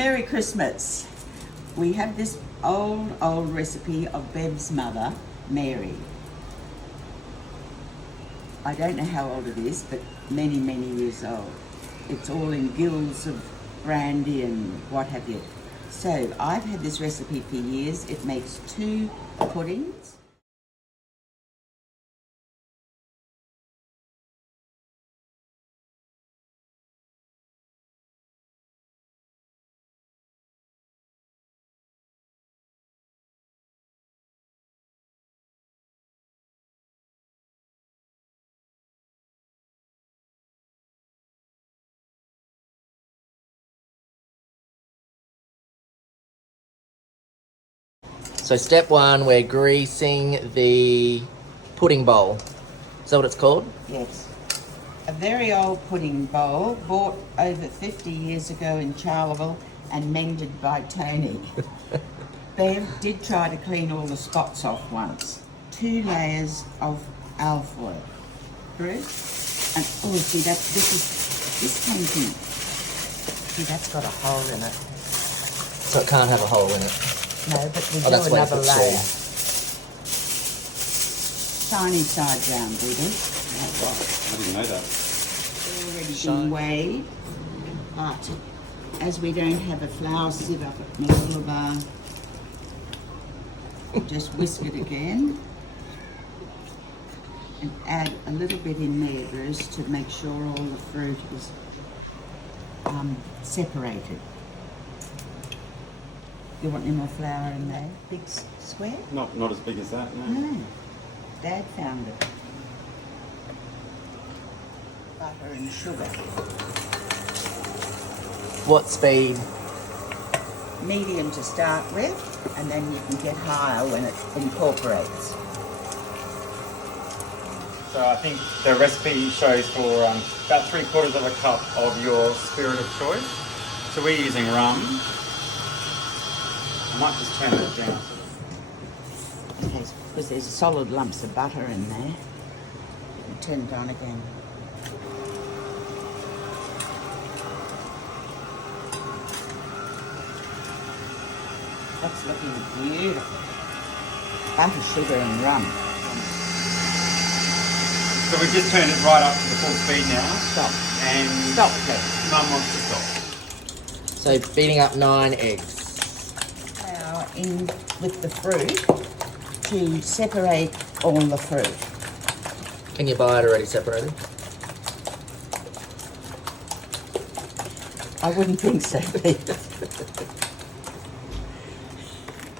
Merry Christmas. We have this old recipe of Bev's mother, Mary. I don't know how old it is, but many years old. It's all in gills of brandy and what have you. So I've had this recipe for years. It makes 2 puddings. So step 1, we're greasing the pudding bowl. Is that what it's called? Yes. A very old pudding bowl, bought over 50 years ago in Charleville and mended by Tony. Bev did try to clean all the spots off once. 2 layers of Alfoil. Bruce? And oh, see this came to me. See, that's got a hole in it. So it can't have a hole in it. No, but we do that's another what layer. Shiny side down, Didi. I didn't know that. Already been weighed, but as we don't have a flour sieve up at the middle of our, just whisk it again and add a little bit in there, Bruce, to make sure all the fruit is separated. You want any more flour in there? Big square? Not as big as that, no. No. Dad found it. Butter and sugar. What speed? Medium to start with, and then you can get higher when it incorporates. So I think the recipe shows for about 3/4 cup of your spirit of choice. So we're using rum. I might just turn it down. Okay, because there's solid lumps of butter in there. And turn it on again. That's looking beautiful. Butter, sugar and rum. So we just turned it right up to the full speed now. Stop. And Stop, please. Mum wants to stop. So beating up 9 eggs. Now in with the fruit to separate all the fruit. Can you buy it already separated? I wouldn't think so, Pete.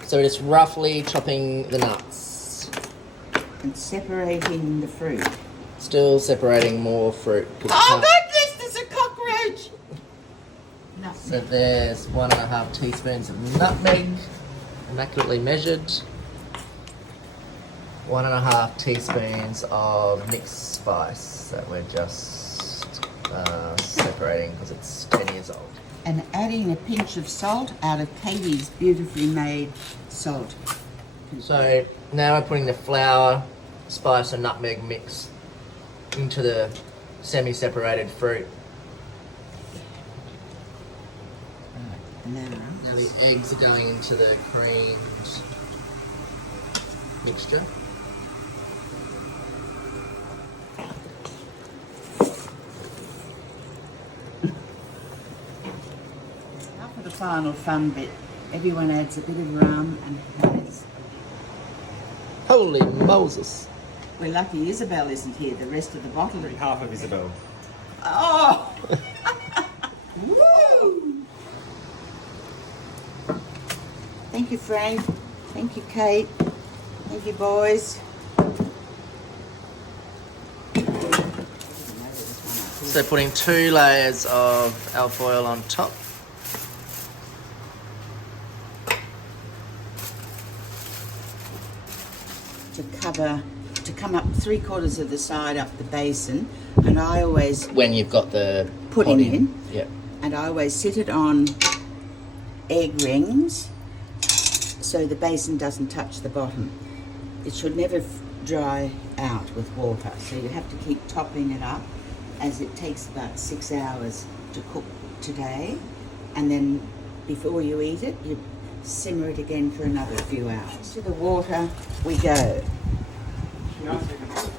So we're just roughly chopping the nuts. And separating the fruit. Still separating more fruit. Oh goodness, there's a cockroach! So Nutmeg. there's 1.5 teaspoons of nutmeg, immaculately measured. 1.5 teaspoons of mixed spice that we're just separating because it's 10 years old. And adding a pinch of salt out of Katie's beautifully made salt. So now we're putting the flour, spice and nutmeg mix into the semi-separated fruit. Now, Now the eggs are going into the creamed mixture. now for the final fun bit. Everyone adds a bit of rum and has. Holy Moses! We're lucky Isabel isn't here. The rest of the bottle is. Half of Isabel. Oh! Woo! Thank you, Frank. Thank you, Kate. Thank you, boys. So putting 2 layers of Alfoil on top. To come up 3/4 of the side up the basin, and I always When you've got the Pudding pot in. Yep. and I always sit it on egg rings so the basin doesn't touch the bottom. It should never dry out with water, so you have to keep topping it up, as it takes about 6 hours to cook today, and then before you eat it, you simmer it again for another few hours. To the water we go.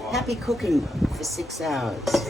Happy cooking for 6 hours.